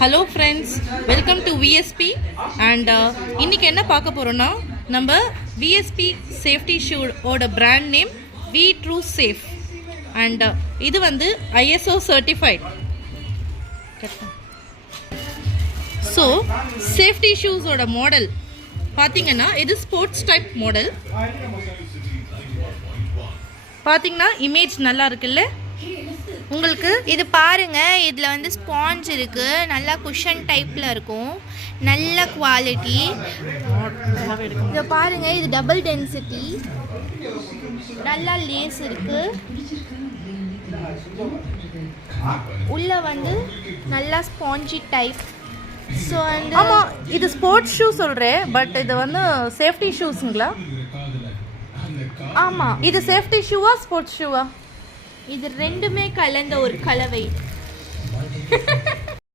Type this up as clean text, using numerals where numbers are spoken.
Hello friends, welcome to VSP. And இன்றைக்கி என்ன பார்க்க போகிறோன்னா, நம்ம விஎஸ்பி சேஃப்டி ஷூவோட brand name V true safe. And இது வந்து ஐஎஸ்ஓ சர்டிஃபைட். ஸோ சேஃப்டி ஷூஸோட மாடல் பார்த்தீங்கன்னா இது ஸ்போர்ட்ஸ் டைப் மாடல். பார்த்தீங்கன்னா இமேஜ் நல்லா இருக்குல்ல உங்களுக்கு. இது பாருங்க, இதில் வந்து ஸ்பாஞ்ச் இருக்கு, நல்லா குஷன் டைப்ல இருக்கும், நல்ல குவாலிட்டி. இதை பாருங்க, இது டபுள் டென்சிட்டி, நல்லா லேஸ் இருக்கு, உள்ள வந்து நல்லா ஸ்பாஞ்சி டைப். ஸோ வந்து ஆமாம், இது ஸ்போர்ட்ஸ் ஷூ சொல்கிறேன், பட் இது வந்து சேஃப்டி ஷூஸுங்களா? ஆமாம், இது சேஃப்டி ஷூவா ஸ்போர்ட்ஸ் ஷூவா? இது ரெண்டுமே கலந்த ஒரு கலவை.